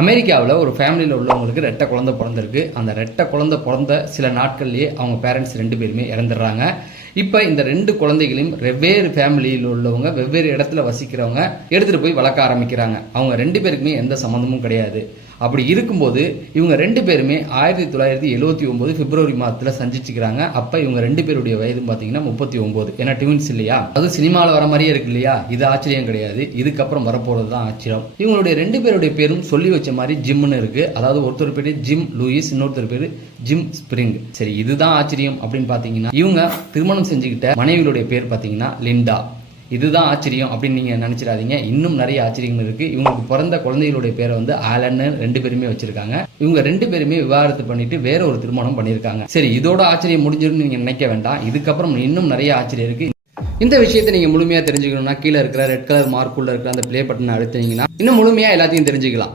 அமெரிக்காவில் ஒரு ஃபேமிலியில் உள்ளவங்களுக்கு ரெட்டை குழந்தை பிறந்திருக்கு. அந்த ரெட்டை குழந்தை பிறந்த சில நாட்கள்லேயே அவங்க பேரண்ட்ஸ் 2 பேருமே இறந்துடுறாங்க. இப்போ இந்த 2 குழந்தைகளையும் வெவ்வேறு ஃபேமிலியில் உள்ளவங்க, வெவ்வேறு இடத்துல வசிக்கிறவங்க எடுத்துகிட்டு போய் வளர்க்க ஆரம்பிக்கிறாங்க. அவங்க 2 பேருக்குமே எந்த சம்மந்தமும் கிடையாது. அப்படி இருக்கும்போது இவங்க 2 பேருமே 1979 பிப்ரவரி மாதத்தில் சந்திச்சுக்கிறாங்க. அப்போ இவங்க 2 பேருடைய வயது பார்த்தீங்கன்னா 39. ஏன்னா ட்வின்ஸ் இல்லையா? அது சினிமாவில் வர மாதிரியே இருக்கு இல்லையா? இது ஆச்சரியம் கிடையாது. இதுக்கப்புறம் வரப்போகிறது தான் ஆச்சரியம். இவங்களுடைய 2 பேருடைய பேரும் சொல்லி வச்ச மாதிரி ஜிம்னு இருக்கு. அதாவது ஒருத்தர் பேர் ஜிம் லூயிஸ், இன்னொருத்தர் பேர் ஜிம் ஸ்பிரிங். சரி, இதுதான் ஆச்சரியம் அப்படின்னு பார்த்தீங்கன்னா, இவங்க திருமணம் செஞ்சுக்கிட்ட மனைவிகளுடைய பேர் பார்த்தீங்கன்னா லிண்டா. இதுதான் ஆச்சரியம் அப்படின்னு நீங்கள் நினச்சிடாதீங்க. இன்னும் நிறைய ஆச்சரியங்கள் இருக்குது. இவங்களுக்கு பிறந்த குழந்தைகளுடைய பேரை வந்து ஆலன்னு 2 பேருமே வச்சுருக்காங்க. இவங்க 2 பேருமே விவாகரத்து பண்ணிட்டு வேற ஒரு திருமணம் பண்ணியிருக்காங்க. சரி, இதோட ஆச்சரியம் முடிஞ்சிருன்னு நீங்கள் நினைக்க வேண்டாம். இதுக்கப்புறம் இன்னும் நிறைய ஆச்சரியம் இருக்குது. இந்த விஷயத்தை நீங்கள் முழுமையாக தெரிஞ்சுக்கணும்னா கீழே இருக்கிற ரெட் கலர் மார்க்குள்ள இருக்கிற அந்த ப்ளே பட்டனை அழுத்தினீங்கன்னா இன்னும் முழுமையாக எல்லாத்தையும் தெரிஞ்சுக்கலாம்.